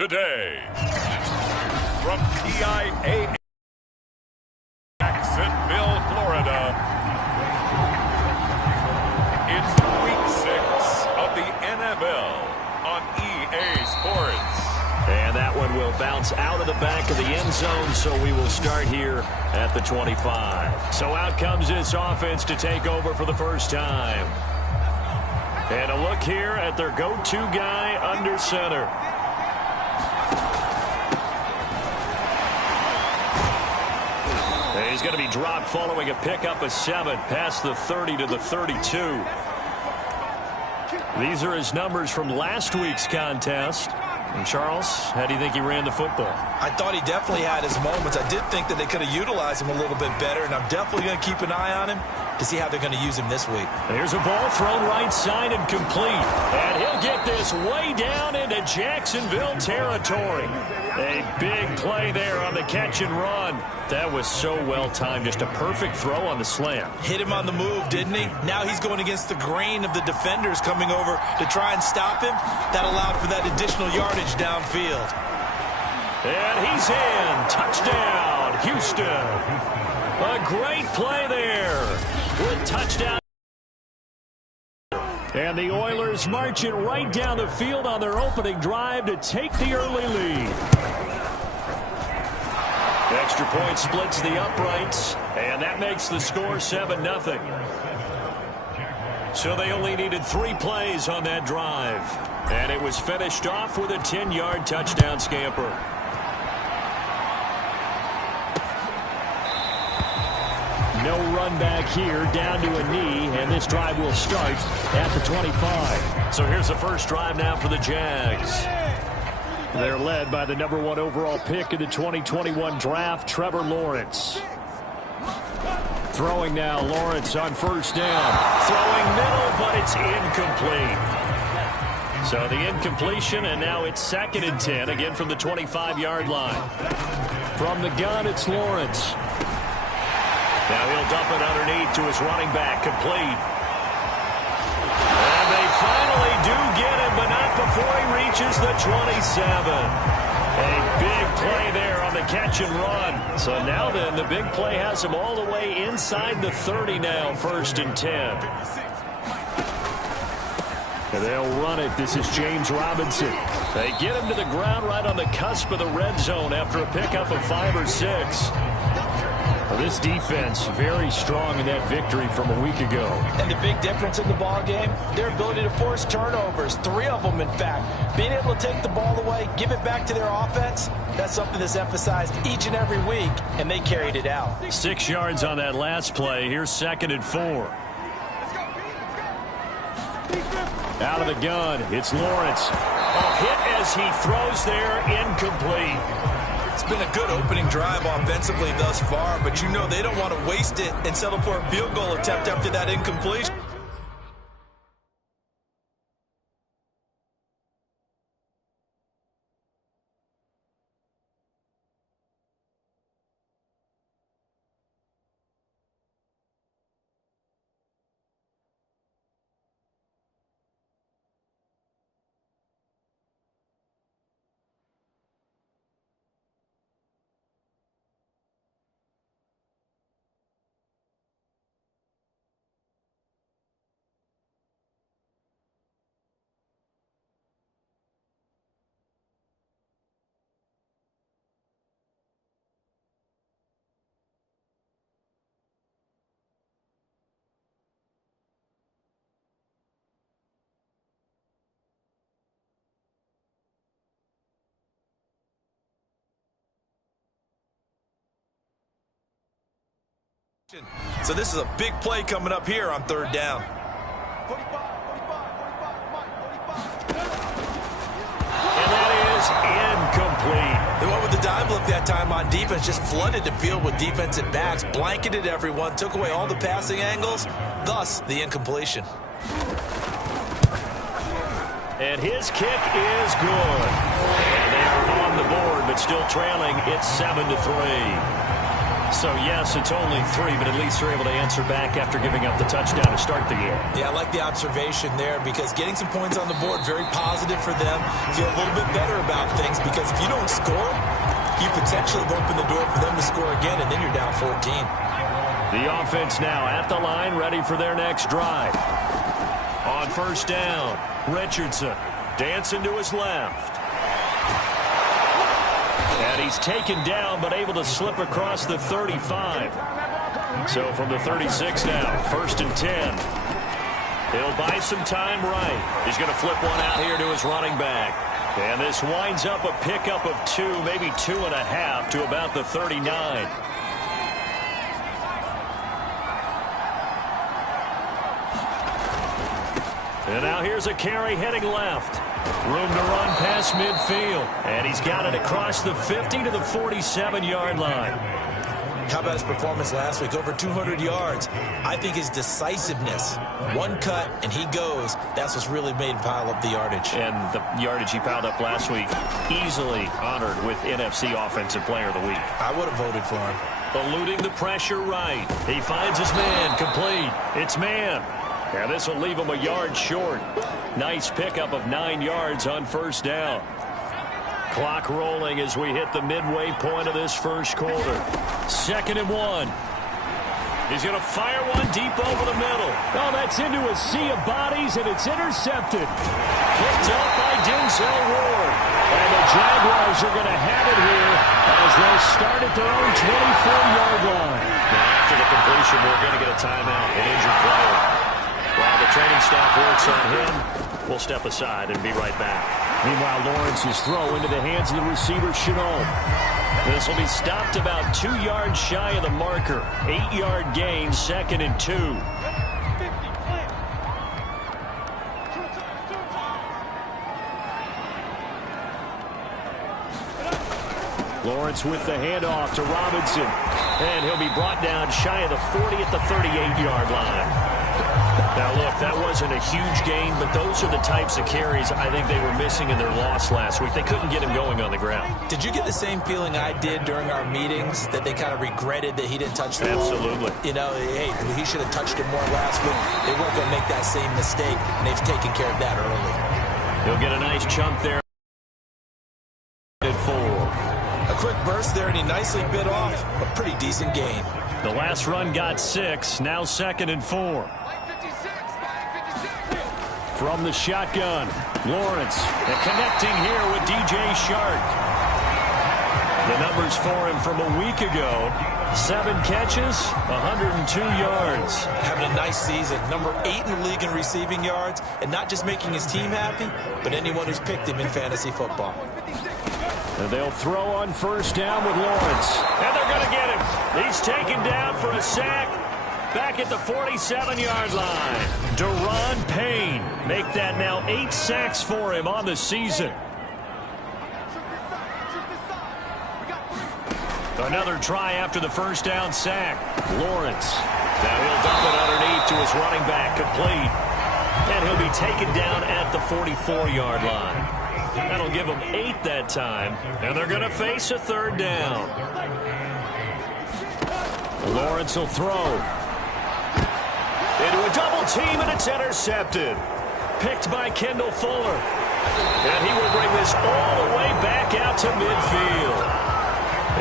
today. From PIAA, Jacksonville, Florida, it's Week 6 of the NFL on EA Sports. And that one will bounce out of the back of the end zone, so we will start here at the 25. So out comes this offense to take over for the first time. And a look here at their go-to guy under center. And he's going to be dropped following a pickup of 7 past the 30 to the 32. These are his numbers from last week's contest. And Charles, how do you think he ran the football? I thought he definitely had his moments. I did think that they could have utilized him a little bit better, and I'm definitely going to keep an eye on him to see how they're going to use him this week. There's a ball thrown right side and complete. And he'll get this way down into Jacksonville territory. A big play there on the catch and run. That was so well timed. Just a perfect throw on the slant. Hit him on the move, didn't he? Now he's going against the grain of the defenders coming over to try and stop him. That allowed for that additional yardage downfield. And he's in. Touchdown, Houston. A great play there with touchdown. And the Oilers march it right down the field on their opening drive to take the early lead. Extra point splits the uprights, and that makes the score 7-0. So they only needed 3 plays on that drive. And it was finished off with a 10-yard touchdown scamper. No run back here, down to a knee, and this drive will start at the 25. So here's the first drive now for the Jags. They're led by the #1 overall pick in the 2021 draft, Trevor Lawrence. Throwing now, Lawrence on first down. Throwing middle, but it's incomplete. So the incompletion, and now it's 2nd and 10, again from the 25-yard line. From the gun, it's Lawrence. Now he'll dump it underneath to his running back, complete. And they finally do get him, but not before he reaches the 27. A big play there on the catch and run. So now then, the big play has him all the way inside the 30 now, 1st and 10. And they'll run it. This is James Robinson. They get him to the ground right on the cusp of the red zone after a pickup of 5 or 6. Well, this defense very strong in that victory from a week ago. And the big difference in the ball game, their ability to force turnovers, 3 of them in fact. Being able to take the ball away, give it back to their offense, that's something that's emphasized each and every week, and they carried it out. 6 yards on that last play. Here's 2nd and 4. Out of the gun, it's Lawrence. A hit as he throws there, incomplete. It's been a good opening drive offensively thus far, but you know they don't want to waste it and settle for a field goal attempt after that incompletion. So this is a big play coming up here on 3rd down. And that is incomplete. They went with the dive look that time on defense, just flooded the field with defensive backs, blanketed everyone, took away all the passing angles, thus the incompletion. And his kick is good. And they are on the board, but still trailing. It's 7-3. So, yes, it's only 3, but at least they're able to answer back after giving up the touchdown to start the game. Yeah, I like the observation there because getting some points on the board, very positive for them. Feel a little bit better about things because if you don't score, you potentially open the door for them to score again, and then you're down 14. The offense now at the line, ready for their next drive. On first down, Richardson dancing to his left. And he's taken down, but able to slip across the 35. So from the 36 now, 1st and 10. He'll buy some time right. He's going to flip one out here to his running back. And this winds up a pickup of 2, maybe 2.5 to about the 39. And now here's a carry heading left. Room to run past midfield. And he's got it across the 50 to the 47-yard line. How about his performance last week? Over 200 yards. I think his decisiveness, one cut and he goes, that's what's really made him pile up the yardage. And the yardage he piled up last week, easily honored with NFC Offensive Player of the Week. I would have voted for him. Eluding the pressure right. He finds his man, complete. It's man. And this will leave him a yard short. Nice pickup of 9 yards on first down. Clock rolling as we hit the midway point of this first quarter. 2nd and 1. He's going to fire one deep over the middle. Oh, that's into a sea of bodies, and it's intercepted. Picked up by Denzel Ward. And the Jaguars are going to have it here as they start at their own 24-yard line. Now, after the completion, we're going to get a timeout, an injured player. While the training staff works on him, we'll step aside and be right back. Meanwhile, Lawrence's throw into the hands of the receiver, Shenault. This will be stopped about 2 yards shy of the marker. 8-yard gain, 2nd and 2. Lawrence with the handoff to Robinson. And he'll be brought down shy of the 40 at the 38-yard line. Now, look, that wasn't a huge gain, but those are the types of carries I think they were missing in their loss last week. They couldn't get him going on the ground. Did you get the same feeling I did during our meetings, that they kind of regretted that he didn't touch the ball? Absolutely. You know, hey, he should have touched it more last week. They weren't going to make that same mistake, and they've taken care of that early. He'll get a nice chunk there. At 4. A quick burst there, and he nicely bit off a pretty decent gain. The last run got 6, now 2nd and 4. From the shotgun, Lawrence, and connecting here with DJ Shark. The numbers for him from a week ago, 7 catches, 102 yards. Having a nice season, number 8 in the league in receiving yards, and not just making his team happy, but anyone who's picked him in fantasy football. And they'll throw on first down with Lawrence. And they're going to get him. He's taken down for a sack. Back at the 47-yard line. Daron Payne. Make that now 8 sacks for him on the season. Another try after the first down sack. Lawrence. Now he'll dump it underneath to his running back, complete. And he'll be taken down at the 44-yard line. That'll give him 8 that time. And they're going to face a 3rd down. Lawrence will throw. Into a double team, and it's intercepted. Picked by Kendall Fuller. And he will bring this all the way back out to midfield.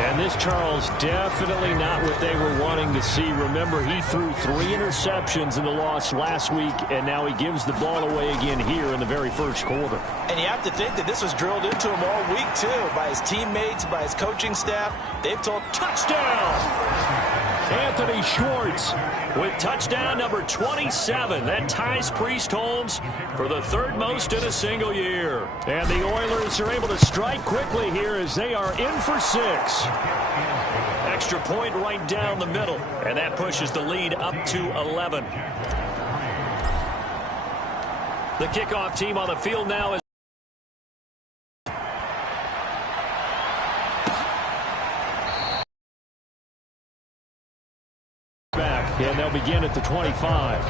And this, Charles, definitely not what they were wanting to see. Remember, he threw 3 interceptions in the loss last week, and now he gives the ball away again here in the very first quarter. And you have to think that this was drilled into him all week, too, by his teammates, by his coaching staff. They've told touchdown! Anthony Schwartz with touchdown number 27. That ties Priest Holmes for the 3rd most in a single year. And the Oilers are able to strike quickly here as they are in for 6. Extra point right down the middle. And that pushes the lead up to 11. The kickoff team on the field now is and they'll begin at the 25.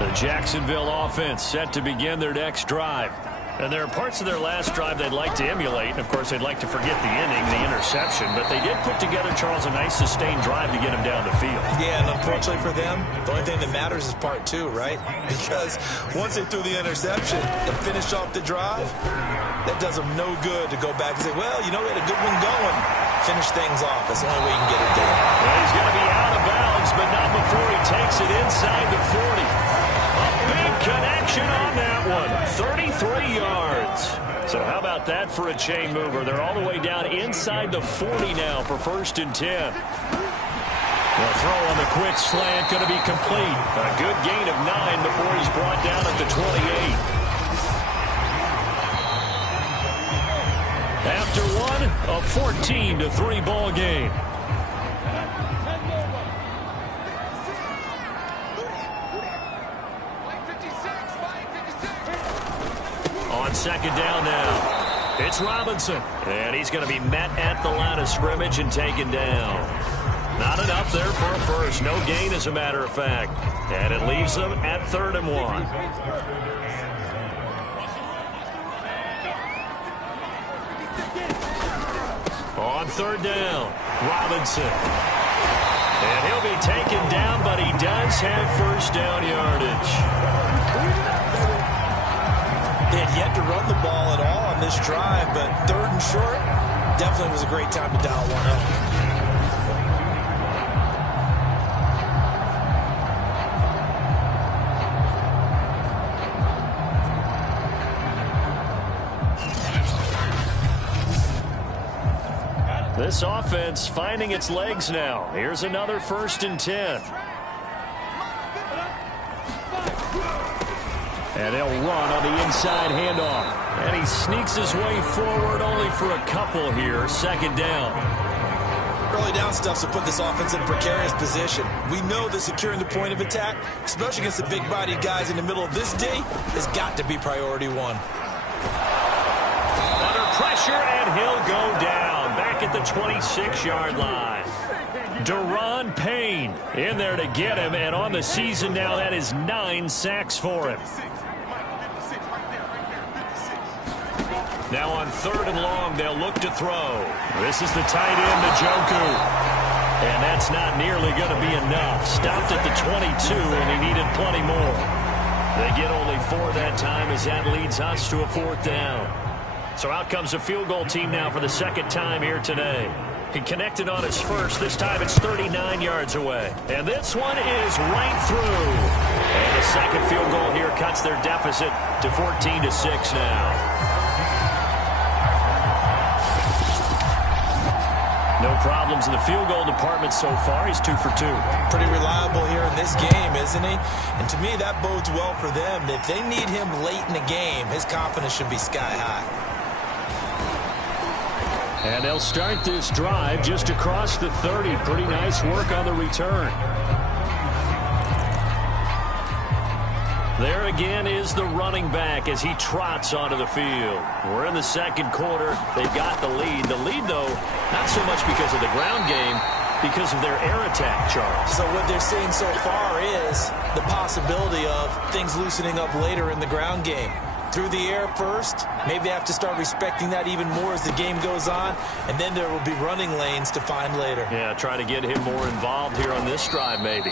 The Jacksonville offense set to begin their next drive. And there are parts of their last drive they'd like to emulate. And, of course, they'd like to forget the inning, the interception. But they did put together, Charles, a nice sustained drive to get him down the field. Yeah, and unfortunately for them, the only thing that matters is part two, right? Because once they threw the interception and finished off the drive, that does them no good to go back and say, well, you know, we had a good one going. Finish things off. That's the only way you can get it done. Well, he's going to be out of bounds, but not before he takes it inside the 40. A big connection on that one. 33 yards. So how about that for a chain mover? They're all the way down inside the 40 now for 1st and 10. The throw on the quick slant going to be complete. A good gain of 9 before he's brought down at the 28. After one, a 14-3 ball game. On 2nd down now, it's Robinson. And he's going to be met at the line of scrimmage and taken down. Not enough there for a first. No gain, as a matter of fact. And it leaves them at 3rd and 1. On 3rd down, Robinson. And he'll be taken down, but he does have 1st down yardage. They had yet to run the ball at all on this drive, but 3rd and short definitely was a great time to dial one up. This offense finding its legs now. Here's another 1st and 10. And they'll run on the inside handoff. And he sneaks his way forward only for a couple here. 2nd down. Early down stuff to put this offense in a precarious position. We know that securing the point of attack, especially against the big-bodied guys in the middle of this D, has got to be priority one. Under pressure, and he'll go down. Back at the 26-yard line. Daron Payne in there to get him, and on the season now, that is 9 sacks for him. Now on 3rd and long, they'll look to throw. This is the tight end, Njoku. And that's not nearly going to be enough. Stopped at the 22, and he needed plenty more. They get only 4 that time as that leads us to a 4th down. So out comes a field goal team now for the 2nd time here today. He connected on his first. This time it's 39 yards away. And this one is right through. And the 2nd field goal here cuts their deficit to 14-6 now. No problems in the field goal department so far. He's 2 for 2. Pretty reliable here in this game, isn't he? And to me, that bodes well for them. If they need him late in the game, his confidence should be sky high. And they'll start this drive just across the 30. Pretty nice work on the return. There again is the running back as he trots onto the field. We're in the 2nd quarter. They've got the lead. The lead, though, not so much because of the ground game, because of their air attack, Charles. So what they're seeing so far is the possibility of things loosening up later in the ground game. Through the air first, maybe they have to start respecting that even more as the game goes on, and then there will be running lanes to find later. Yeah, try to get him more involved here on this drive, maybe.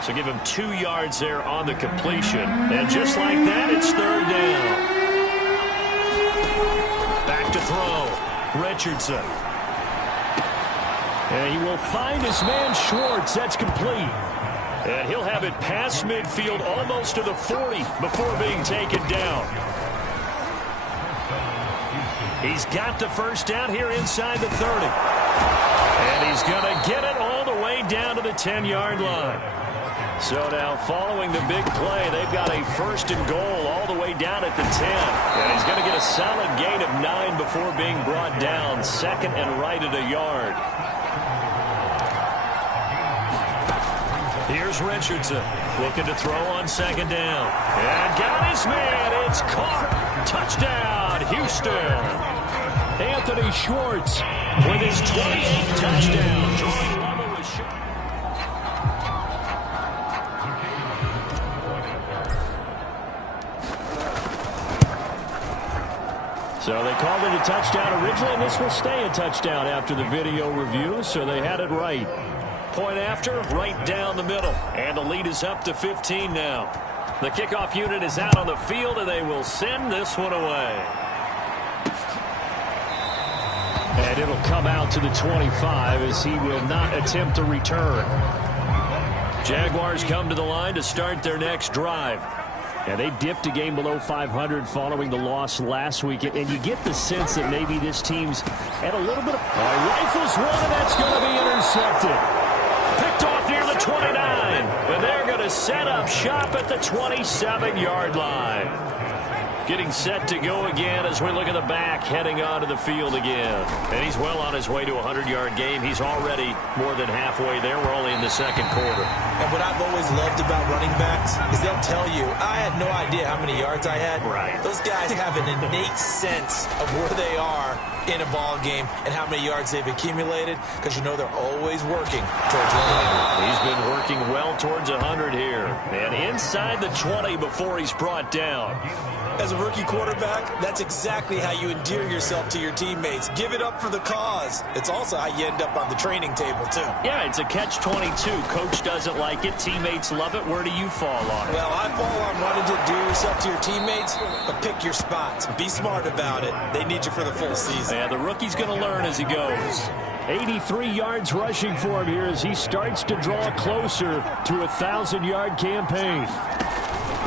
So give him 2 yards there on the completion. And just like that, it's 3rd down. Back to throw. Richardson. And he will find his man Schwartz. That's complete. And he'll have it past midfield almost to the 40 before being taken down. He's got the 1st down here inside the 30. And he's going to get it all the way down to the 10-yard line. So now following the big play, they've got a 1st and goal all the way down at the 10. And he's going to get a solid gain of 9 before being brought down. 2nd and right at a yard. Here's Richardson looking to throw on 2nd down. And got his man. It's caught. Touchdown, Houston. Anthony Schwartz with his 28th touchdown. Joining level with So they called it a touchdown originally, and this will stay a touchdown after the video review, so they had it right. Point after, right down the middle. And the lead is up to 15 now. The kickoff unit is out on the field, and they will send this one away. And it'll come out to the 25 as he will not attempt a return. Jaguars come to the line to start their next drive. And they dipped a game below 500 following the loss last week. And you get the sense that maybe this team's at a little bit of... Rifles one, and that's going to be intercepted. Picked off near the 29. And they're going to set up shop at the 27-yard line. Getting set to go again as we look at the back, heading onto the field again. And he's well on his way to a 100-yard game. He's already more than halfway there. We're only in the second quarter. And what I've always loved about running backs is they'll tell you, I had no idea how many yards I had. Right. Those guys have an innate sense of where they are in a ball game and how many yards they've accumulated, because you know they're always working towards 100. He's been working well towards 100 here. And inside the 20 before he's brought down. As a rookie quarterback, that's exactly how you endear yourself to your teammates. Give it up for the cause. It's also how you end up on the training table, too. Yeah, it's a catch-22. Coach doesn't like it. Teammates love it. Where do you fall on it? Well, I fall on wanting to endear yourself to your teammates, but pick your spots. Be smart about it. They need you for the full season. Yeah, the rookie's going to learn as he goes. 83 yards rushing for him here as he starts to draw closer to a 1,000-yard campaign.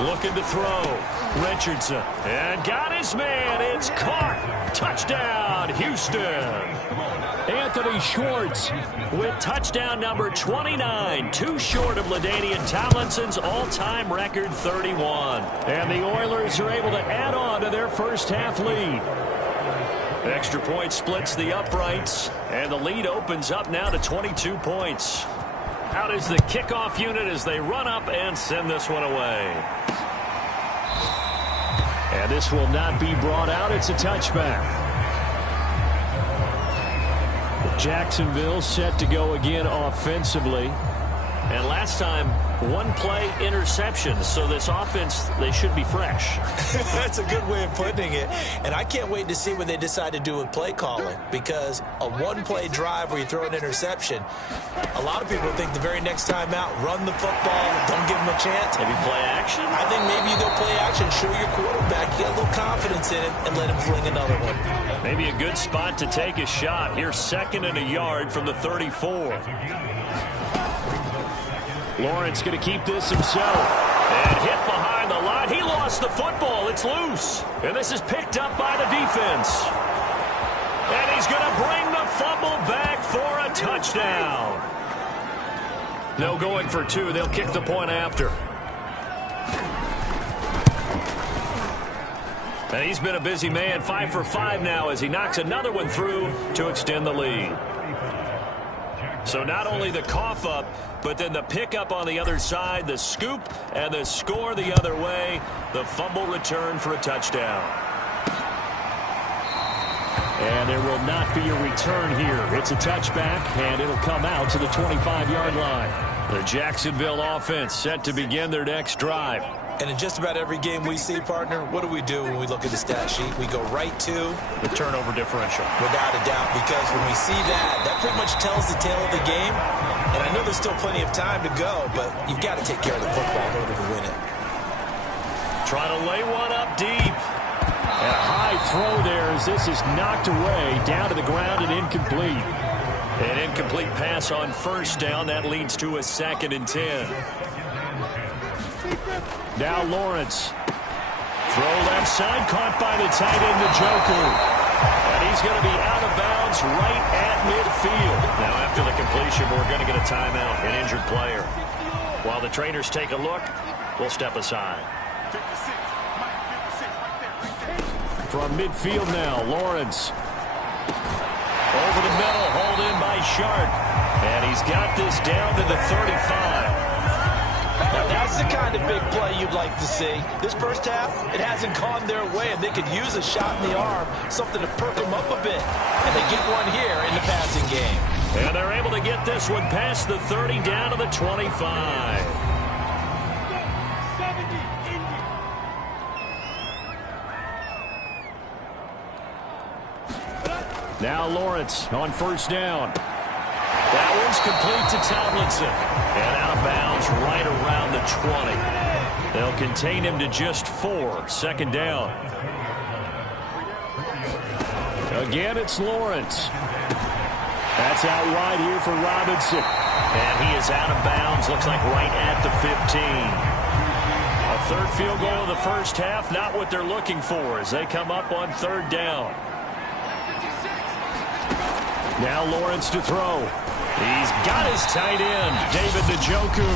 Looking to throw. Richardson. And got his man. It's caught. Touchdown, Houston. Anthony Schwartz with touchdown number 29. Too short of LaDainian Tomlinson's all-time record 31. And the Oilers are able to add on to their first half lead. Extra point splits the uprights. And the lead opens up now to 22 points. Out is the kickoff unit as they run up and send this one away. And this will not be brought out. It's a touchback. Jacksonville set to go again offensively. And last time, one-play interception. So this offense, they should be fresh. That's a good way of putting it. And I can't wait to see what they decide to do with play calling, because a one-play drive where you throw an interception, a lot of people think the very next time out, run the football, don't give them a chance. Maybe play action? I think maybe you go play action, show your quarterback, you get a little confidence in it, and let him fling another one. Maybe a good spot to take a shot. Here's 2nd and a yard from the 34. Lawrence going to keep this himself. And hit behind the line. He lost the football. It's loose. And this is picked up by the defense. And he's going to bring the fumble back for a touchdown. No going for 2. They'll kick the point after. And he's been a busy man. 5 for 5 now as he knocks another one through to extend the lead. So not only the cough up, but then the pickup on the other side, the scoop, and the score the other way. The fumble return for a touchdown. And there will not be a return here. It's a touchback, and it'll come out to the 25-yard line. The Jacksonville offense set to begin their next drive. And in just about every game we see, partner, what do we do when we look at the stat sheet? We go right to the turnover differential. Without a doubt, because when we see that, that pretty much tells the tale of the game. And I know there's still plenty of time to go, but you've got to take care of the football in order to win it. Try to lay one up deep. And a high throw there as this is knocked away, down to the ground and incomplete. An incomplete pass on first down. That leads to a 2nd and 10. Now Lawrence. Throw left side, caught by the tight end, Njoku. And he's going to be out of bounds right at midfield. Now after the completion, we're going to get a timeout, an injured player. While the trainers take a look, we'll step aside. From midfield now, Lawrence. Over the middle, hauled in by Sharp. And he's got this down to the 35. Now that's the kind of big play you'd like to see. This first half, it hasn't gone their way, and they could use a shot in the arm, something to perk them up a bit. And they get one here in the passing game. And they're able to get this one past the 30 down to the 25. Now Lawrence on first down. That one's complete to Tomlinson. And out of bounds right around the 20. They'll contain him to just 4. Second down. Again, it's Lawrence. That's out wide here for Robinson. And he is out of bounds. Looks like right at the 15. A third field goal of the first half. Not what they're looking for as they come up on third down. Now Lawrence to throw. He's got his tight end, David Njoku.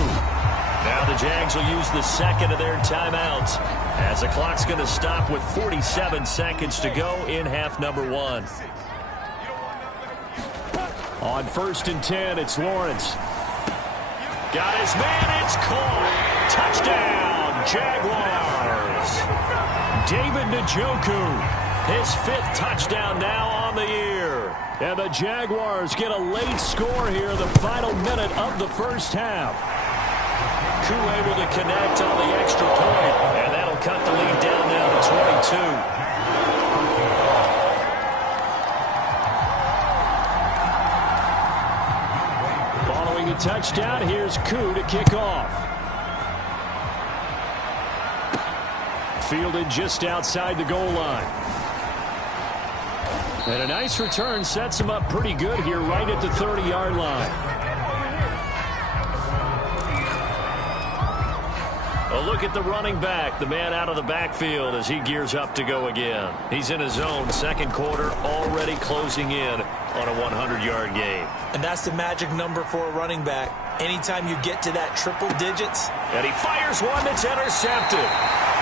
Now the Jags will use the second of their timeouts as the clock's going to stop with 47 seconds to go in half number 1. On first and 10, it's Lawrence. Got his man, it's caught. Touchdown, Jaguars. David Njoku, his 5th touchdown now on the year. And the Jaguars get a late score here in the final minute of the first half. Koo able to connect on the extra point, and that'll cut the lead down now to 22. Following a touchdown, here's Koo to kick off. Fielded just outside the goal line. And a nice return sets him up pretty good here right at the 30-yard line. A look at the running back, the man out of the backfield as he gears up to go again. He's in his own second quarter, already closing in on a 100-yard game. And that's the magic number for a running back. Anytime you get to that triple digits. And he fires one that's intercepted.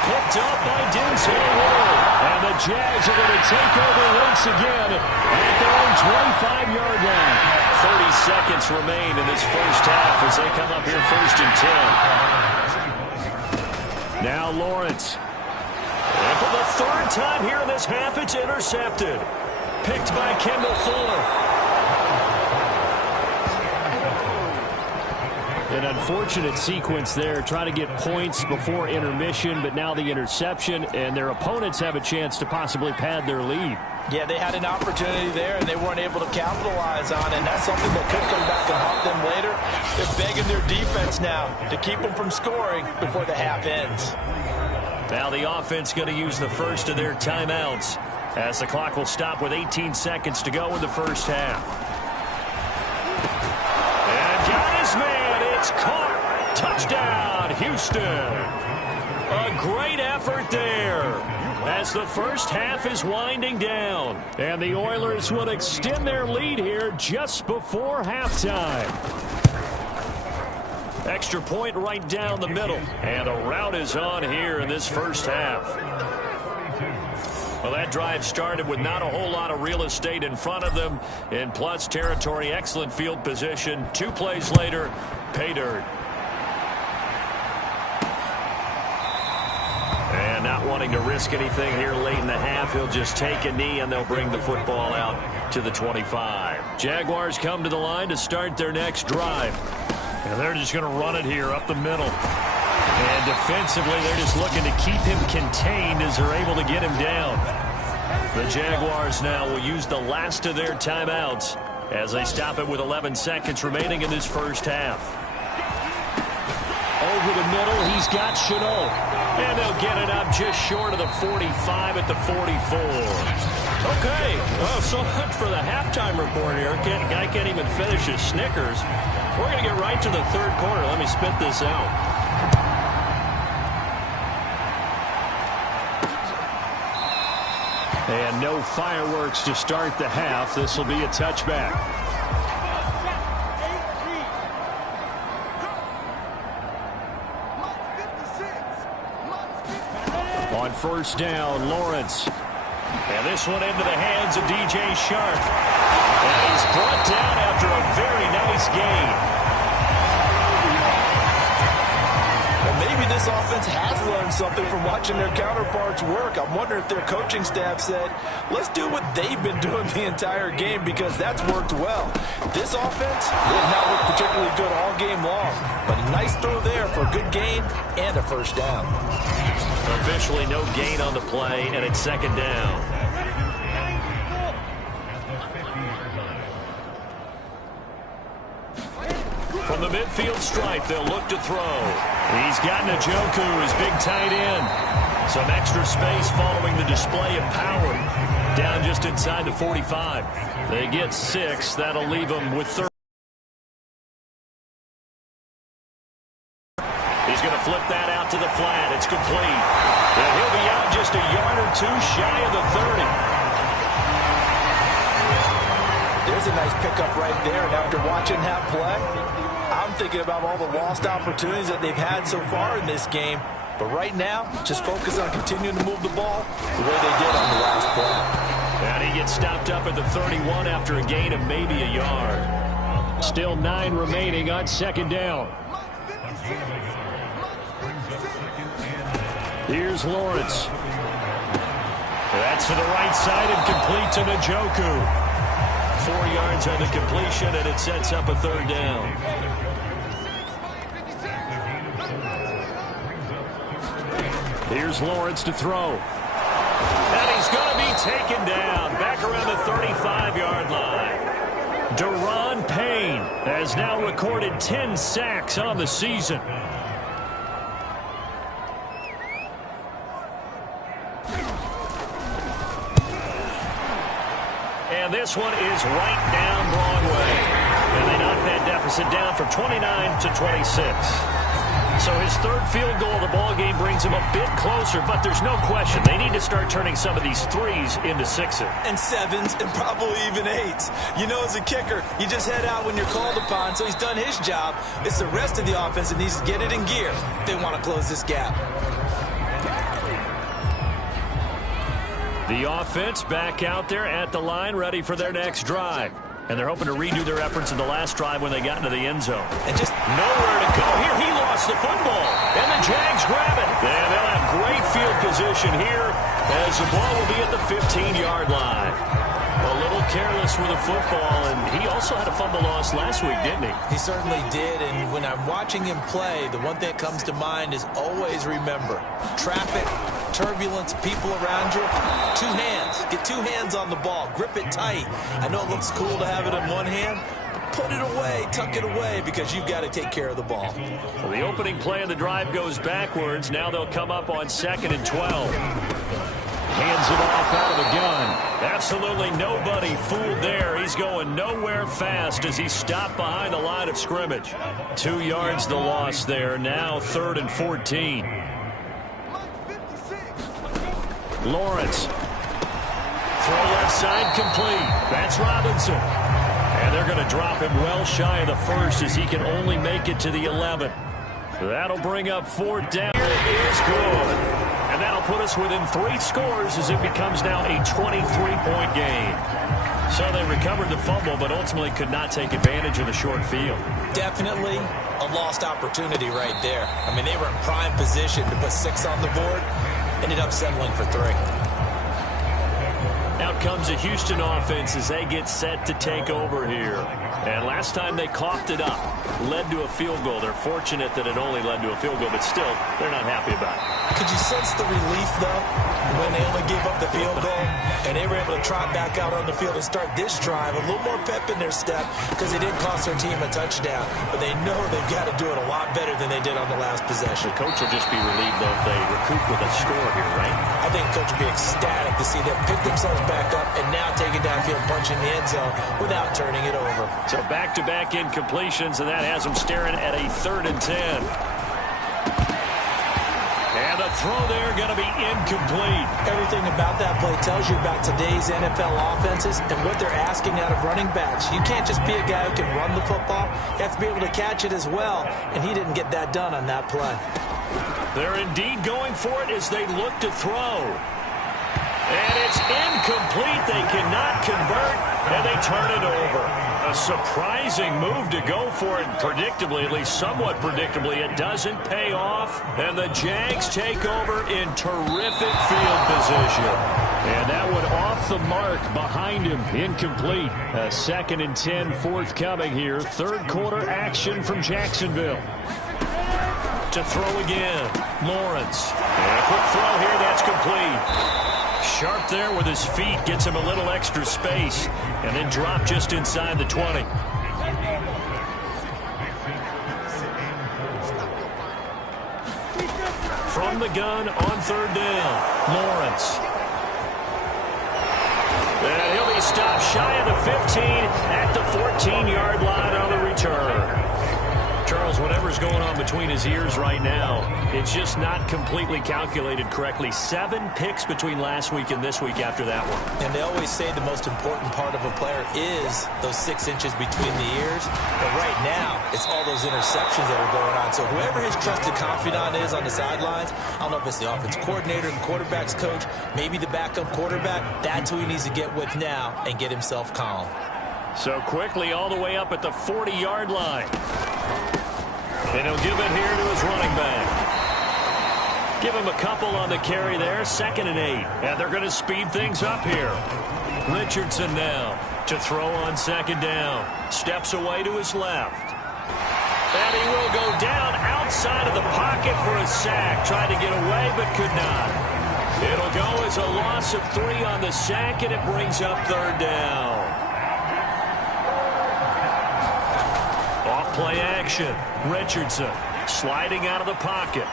Picked up by Denzel Ward. And the Jags are going to take over once again at their own 25-yard line. 30 seconds remain in this first half as they come up here first and 10. Now Lawrence. And for the 3rd time here in this half, it's intercepted. Picked by Kendall Fuller. An unfortunate sequence there, trying to get points before intermission, but now the interception, and their opponents have a chance to possibly pad their lead. Yeah, they had an opportunity there, and they weren't able to capitalize on it, and that's something that could come back and haunt them later. They're begging their defense now to keep them from scoring before the half ends. Now the offense going to use the first of their timeouts as the clock will stop with 18 seconds to go in the first half. And got his man. It's caught. Touchdown, Houston. A great effort there as the first half is winding down. And the Oilers will extend their lead here just before halftime. Extra point right down the middle. And a rout is on here in this first half. Well, that drive started with not a whole lot of real estate in front of them. In plus territory, excellent field position. 2 plays later, pay dirt. And not wanting to risk anything here late in the half, he'll just take a knee and they'll bring the football out to the 25. Jaguars come to the line to start their next drive. And they're just going to run it here up the middle. And defensively, they're just looking to keep him contained as they're able to get him down. The Jaguars now will use the last of their timeouts as they stop it with 11 seconds remaining in this first half. Over the middle, he's got Shenault. And they'll get it up just short of the 45 at the 44. Okay, well, so much for the halftime report here. Guy can't even finish his Snickers. We're going to get right to the third quarter. Let me spit this out. And no fireworks to start the half. This will be a touchback. On first down, Lawrence. And this one into the hands of DJ Shark. And he's brought down after a very nice gain. Maybe this offense has learned something from watching their counterparts work. I'm wondering if their coaching staff said, let's do what they've been doing the entire game because that's worked well. This offense did not look particularly good all game long, but a nice throw there for a good gain and a first down. Officially no gain on the play, and it's second down. the midfield stripe, they'll look to throw. He's got Njoku, his big tight end. Some extra space following the display of power. Down just inside the 45. They get 6. That'll leave them with 30. He's going to flip that out to the flat. It's complete. And he'll be out just a yard or two shy of the 30. There's a nice pickup right there, and after watching that play, I'm thinking about all the lost opportunities that they've had so far in this game. But right now, just focus on continuing to move the ball the way they did on the last play. And he gets stopped up at the 31 after a gain of maybe a yard. Still 9 remaining on second down. Here's Lawrence. That's to the right side and complete to Njoku. 4 yards on the completion, and it sets up a third down. Here's Lawrence to throw. And he's going to be taken down back around the 35-yard line. Daron Payne has now recorded 10 sacks on the season. And this one is right down Broadway. And they knock that deficit down from 29 to 26. So his third field goal of the ball game brings him a bit closer, but there's no question they need to start turning some of these 3s into 6s. And 7s and probably even 8s. You know, as a kicker, you just head out when you're called upon, so he's done his job. It's the rest of the offense that needs to get it in gear if they want to close this gap. The offense back out there at the line, ready for their next drive. And they're hoping to redo their efforts in the last drive when they got into the end zone. And just nowhere to go. Here, he lost the football. And the Jags grab it. And they'll have great field position here as the ball will be at the 15-yard line. A little careless with the football, and he also had a fumble loss last week, didn't he? He certainly did, and when I'm watching him play, the one thing that comes to mind is always remember, traffic, turbulence, people around you, 2 hands. Get 2 hands on the ball. Grip it tight. I know it looks cool to have it in one hand. Put it away, tuck it away, because you've got to take care of the ball. Well, the opening play of the drive goes backwards. Now they'll come up on 2nd and 12. Hands it off out of the gun. Absolutely nobody fooled there. He's going nowhere fast as he stopped behind the line of scrimmage. 2 yards the loss there. Now 3rd and 14. Lawrence. Throw left side complete. That's Robinson. And they're going to drop him well shy of the 1st as he can only make it to the 11. That'll bring up 4th down. Here is good. And that'll put us within 3 scores as it becomes now a 23-point game. So they recovered the fumble, but ultimately could not take advantage of the short field. Definitely a lost opportunity right there. I mean, they were in prime position to put 6 on the board. Ended up settling for 3. Out comes the Houston offense as they get set to take over here. And last time they coughed it up, led to a field goal. They're fortunate that it only led to a field goal, but still, they're not happy about it. Could you sense the relief, though, when they only gave up the field goal and they were able to trot back out on the field and start this drive? A little more pep in their step because they didn't cost their team a touchdown, but they know they've got to do it a lot better than they did on the last possession. The coach will just be relieved, though, if they recoup with a score here, right? I think the coach will be ecstatic to see them pick themselves back up and now take it downfield, punching the end zone without turning it over. So back-to-back incompletions, and that has them staring at a 3rd and 10. And the throw there going to be incomplete. Everything about that play tells you about today's NFL offenses and what they're asking out of running backs. You can't just be a guy who can run the football. You have to be able to catch it as well, and he didn't get that done on that play. They're indeed going for it as they look to throw. And it's incomplete. They cannot convert, and they turn it over. A surprising move to go for it. Predictably, at least somewhat predictably, it doesn't pay off. And the Jags take over in terrific field position. And that one off the mark behind him. Incomplete. A 2nd and 10 forthcoming here. 3rd quarter action from Jacksonville. To throw again. Lawrence. And a quick throw here. That's complete. Sharp there with his feet, gets him a little extra space, and then drop just inside the 20. from the gun on third down. Lawrence. And he'll be stopped shy of the 15 at the 14-yard line on the return. Charles, whatever's going on between his ears right now, it's just not completely calculated correctly. 7 picks between last week and this week after that one. And they always say the most important part of a player is those 6 inches between the ears. But right now, it's all those interceptions that are going on. So whoever his trusted confidant is on the sidelines, I don't know if it's the offense coordinator, the quarterback's coach, maybe the backup quarterback, that's who he needs to get with now and get himself calm. So quickly all the way up at the 40-yard line. And he'll give it here to his running back. Give him a couple on the carry there. 2nd and 8. And they're going to speed things up here. Richardson now to throw on 2nd down. Steps away to his left. And he will go down outside of the pocket for a sack. Tried to get away but could not. It'll go as a loss of 3 on the sack, and it brings up 3rd down. Play action. Richardson sliding out of the pocket.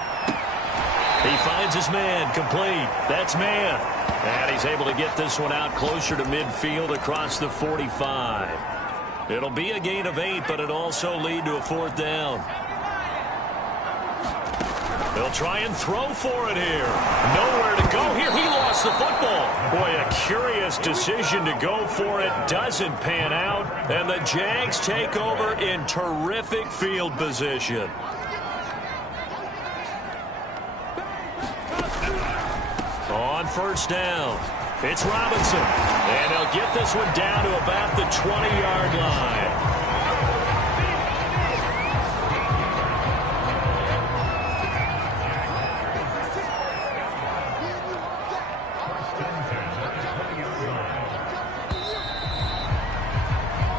He finds his man. Complete. That's man. And he's able to get this one out closer to midfield across the 45. It'll be a gain of 8, but it'll also lead to a 4th down. They'll try and throw for it here. Nowhere to go here. He lost the football. Boy, a curious decision to go for it. Doesn't pan out. And the Jags take over in terrific field position. On 1st down, it's Robinson. And they'll get this one down to about the 20-yard line.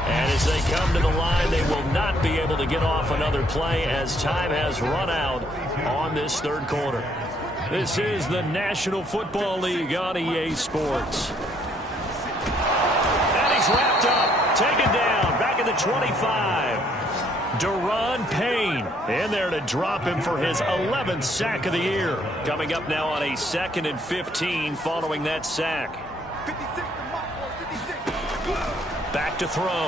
As they come to the line, they will not be able to get off another play as time has run out on this 3rd quarter. This is the National Football League on EA Sports. And he's wrapped up, taken down, back at the 25. Daron Payne in there to drop him for his 11th sack of the year. Coming up now on a 2nd and 15 following that sack. Back to throw.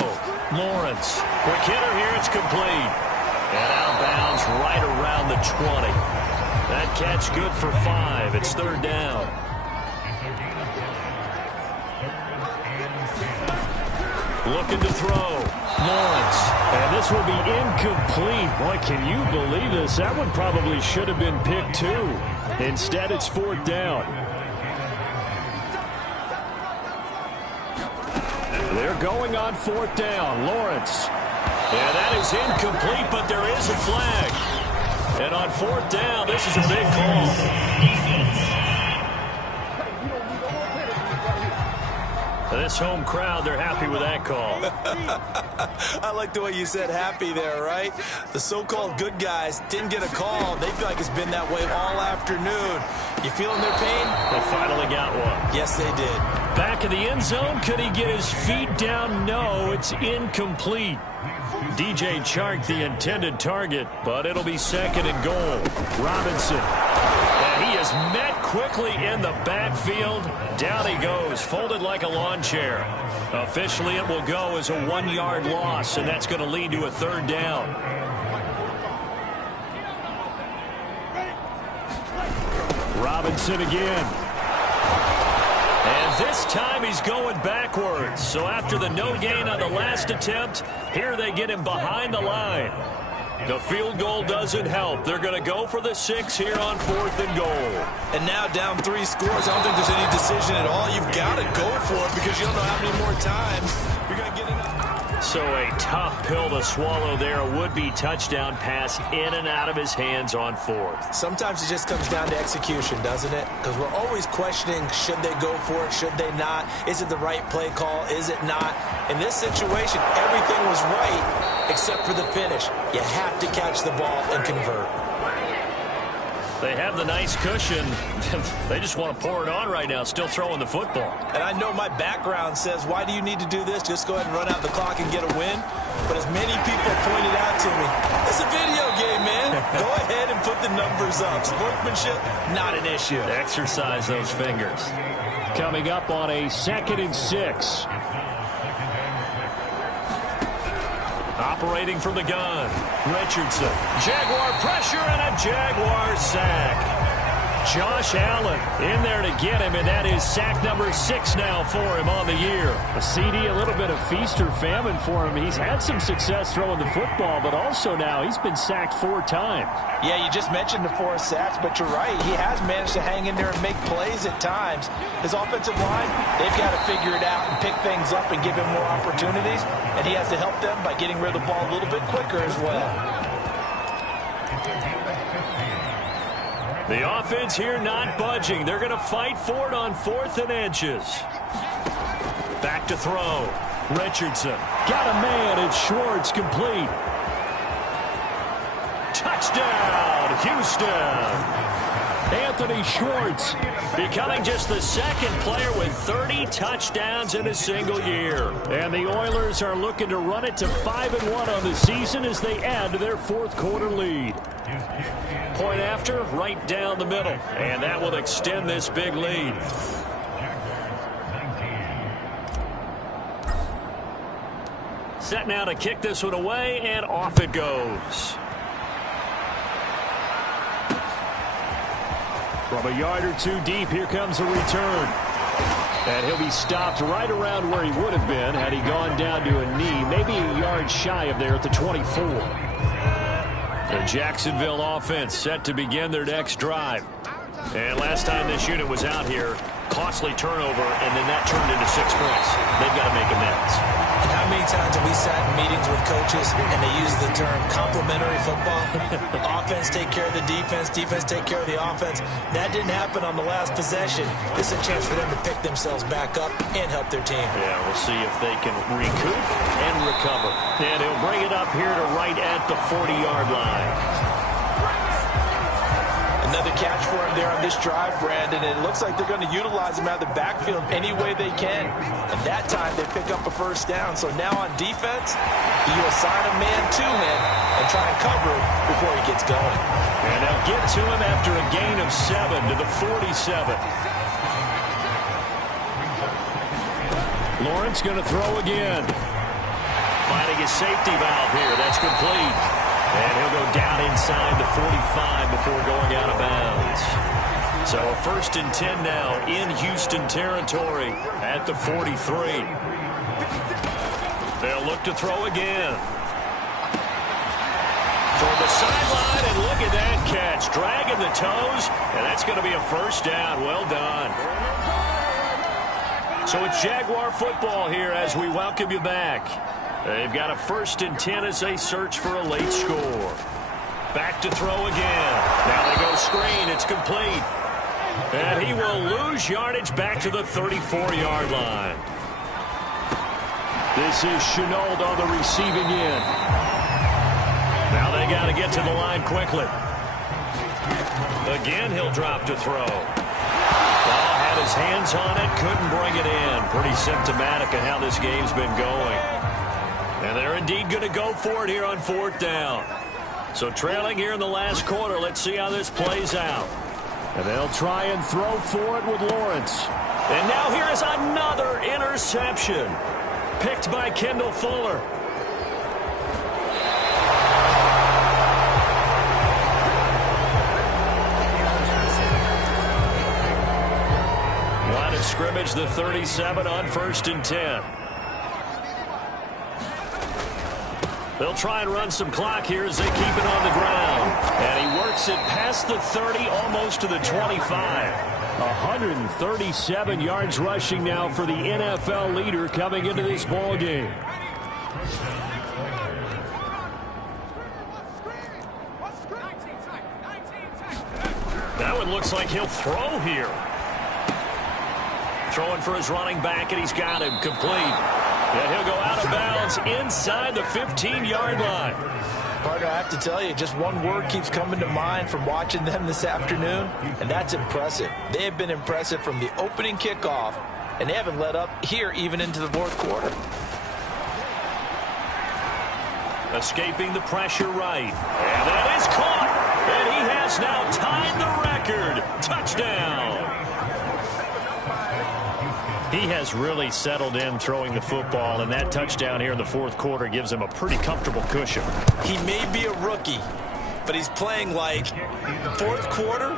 Lawrence. Quick hitter here. It's complete. And outbounds right around the 20. That catch good for 5. It's 3rd down. Looking to throw. Lawrence. And this will be incomplete. Boy, can you believe this? That one probably should have been picked too. Instead, it's 4th down. They're going on 4th down. Lawrence. And that is incomplete, but there is a flag. And on 4th down, this is a big call. This home crowd, they're happy with that call. I like the way you said happy there, right? The so-called good guys didn't get a call. They feel like it's been that way all afternoon. You feeling their pain? They finally got one. Yes, they did. Back in the end zone. Could he get his feet down? No, it's incomplete. DJ Chark, the intended target, but it'll be 2nd and goal. Robinson. And he is met quickly in the backfield. Down he goes, folded like a lawn chair. Officially, it will go as a 1-yard loss, and that's going to lead to a 3rd down. Robinson again. And this time he's going backwards. So after the no gain on the last attempt, here they get him behind the line. The field goal doesn't help. They're going to go for the 6 here on 4th and goal. And now down 3 scores. I don't think there's any decision at all. You've got to go for it because you don't know how many more times you're going to get it. So a tough pill to swallow there. A would-be touchdown pass in and out of his hands on 4th. Sometimes it just comes down to execution, doesn't it? Because we're always questioning, should they go for it, should they not? Is it the right play call? Is it not? In this situation, everything was right except for the finish. You have to catch the ball and convert. They have the nice cushion. They just want to pour it on right now, still throwing the football. And I know my background says, why do you need to do this? Just go ahead and run out the clock and get a win. But as many people pointed out to me, it's a video game, man. Go ahead and put the numbers up. Sportsmanship, not an issue. Exercise those fingers. Coming up on a 2nd and 6. Operating from the gun, Richardson. Jaguar pressure and a Jaguar sack. Josh Allen in there to get him, and that is sack number 6 now for him on the year. A CD, a little bit of feast or famine for him. He's had some success throwing the football, but also now he's been sacked 4 times. Yeah, you just mentioned the 4 sacks, but you're right. He has managed to hang in there and make plays at times. His offensive line, they've got to figure it out and pick things up and give him more opportunities, and he has to help them by getting rid of the ball a little bit quicker as well. The offense here not budging. They're going to fight for it on 4th and inches. Back to throw. Richardson. Got a man. It's Schwartz, complete. Touchdown, Houston. Anthony Schwartz. Becoming just the 2nd player with 30 touchdowns in a single year. And the Oilers are looking to run it to 5-1 on the season as they add to their 4th quarter lead. Point after, right down the middle. And that will extend this big lead. Set now to kick this one away, and off it goes. From a yard or 2 deep, here comes a return. And he'll be stopped right around where he would have been had he gone down to a knee, maybe a yard shy of there at the 24. The Jacksonville offense set to begin their next drive. And last time this unit was out here, costly turnover, and then that turned into 6 points. They've got to make amends. And how many times have we sat in meetings with coaches and they use the term complementary football? Offense take care of the defense, defense take care of the offense. That didn't happen on the last possession. This is a chance for them to pick themselves back up and help their team. Yeah, we'll see if they can recoup and recover. And he'll bring it up here to right at the 40-yard line. Another catch for him there on this drive, Brandon. And it looks like they're going to utilize him out of the backfield any way they can. And that time they pick up a 1st down. So now on defense, you assign a man to him and try and cover it before he gets going. And they'll get to him after a gain of 7 to the 47. Lawrence going to throw again. Finding his safety valve here. That's complete. And he'll go down inside the 45 before going out of bounds. So a 1st and 10 now in Houston territory at the 43. They'll look to throw again. Toward the sideline, and look at that catch. Dragging the toes, and that's going to be a 1st down. Well done. So it's Jaguar football here as we welcome you back. They've got a 1st and 10 as they search for a late score. Back to throw again. Now they go screen. It's complete. And he will lose yardage back to the 34-yard line. This is Shenault on the receiving end. Now they got to get to the line quickly. Again, he'll drop to throw. Ball had his hands on it, couldn't bring it in. Pretty symptomatic of how this game's been going. And they're indeed going to go for it here on 4th down. So trailing here in the last quarter, let's see how this plays out. And they'll try and throw for it with Lawrence. And now here is another interception. Picked by Kendall Fuller. Line of scrimmage, the 37 on 1st and 10. They'll try and run some clock here as they keep it on the ground. And he works it past the 30, almost to the 25. 137 yards rushing now for the NFL leader coming into this ball game. That one looks like he'll throw here. Throwing for his running back, and he's got him complete. And he'll go out of bounds inside the 15-yard line. Partner, I have to tell you, just one word keeps coming to mind from watching them this afternoon, and that's impressive. They have been impressive from the opening kickoff, and they haven't let up here even into the 4th quarter. Escaping the pressure right. And that is caught. And he has now tied the record. Touchdown. He has really settled in throwing the football, and that touchdown here in the fourth quarter gives him a pretty comfortable cushion. He may be a rookie, but he's playing like fourth quarter,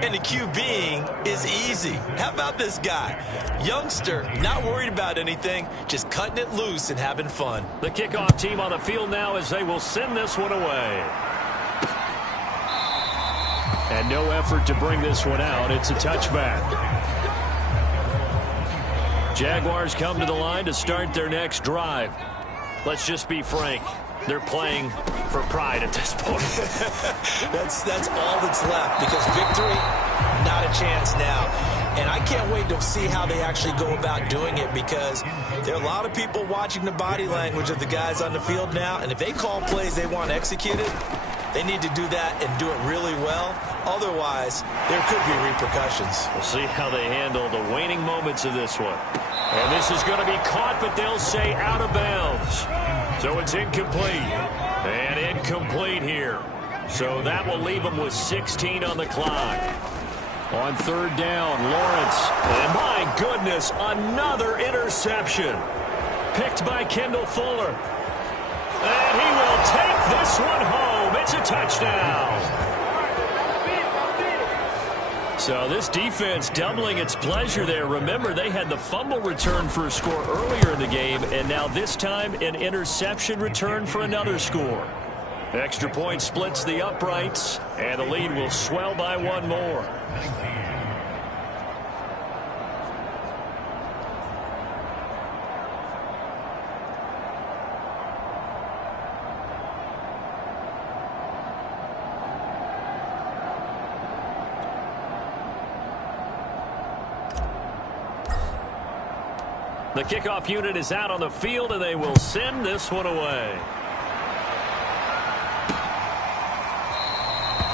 and the QBing is easy. How about this guy? Youngster, not worried about anything, just cutting it loose and having fun. The kickoff team on the field now as they will send this one away. And no effort to bring this one out. It's a touchback. Jaguars come to the line to start their next drive. Let's just be frank. They're playing for pride at this point. That's all that's left, because victory, not a chance now. And I can't wait to see how they actually go about doing it, because there are a lot of people watching the body language of the guys on the field now, and if they call plays they want executed, they need to do that and do it really well. Otherwise, there could be repercussions. We'll see how they handle the waning moments of this one. And this is going to be caught, but they'll say out of bounds. So it's incomplete. And incomplete here. So that will leave them with 16 on the clock. On third down, Lawrence. And my goodness, another interception. Picked by Kendall Fuller. And he will take this one home. It's a touchdown. So this defense doubling its pleasure there. Remember, they had the fumble return for a score earlier in the game, and now this time an interception return for another score. Extra point splits the uprights, and the lead will swell by one more. The kickoff unit is out on the field, and they will send this one away.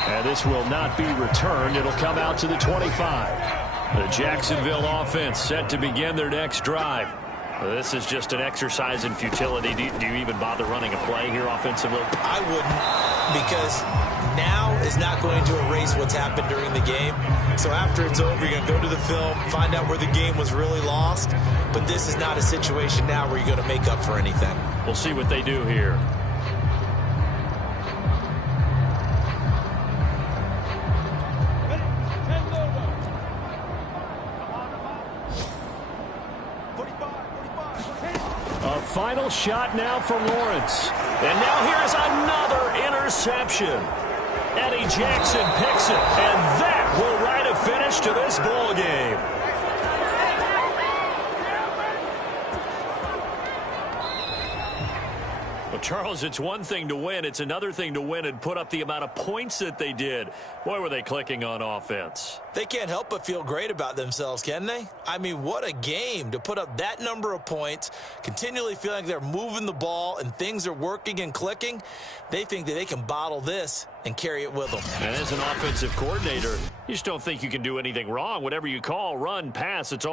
And this will not be returned. It'll come out to the 25. The Jacksonville offense set to begin their next drive. This is just an exercise in futility. Do you even bother running a play here offensively? I wouldn't, because now is not going to erase what's happened during the game. So after it's over, you're going to go to the film, find out where the game was really lost. But this is not a situation now where you're going to make up for anything. We'll see what they do here. A final shot now from Lawrence. And now here's another interception. Eddie Jackson picks it, and that will write a finish to this ball game. Well, Charles, it's one thing to win. It's another thing to win and put up the amount of points that they did. Boy, were they clicking on offense. They can't help but feel great about themselves, can they? I mean, what a game to put up that number of points, continually feeling like they're moving the ball and things are working and clicking. They think that they can bottle this and carry it with them. And as an offensive coordinator, you just don't think you can do anything wrong. Whatever you call, run, pass, it's all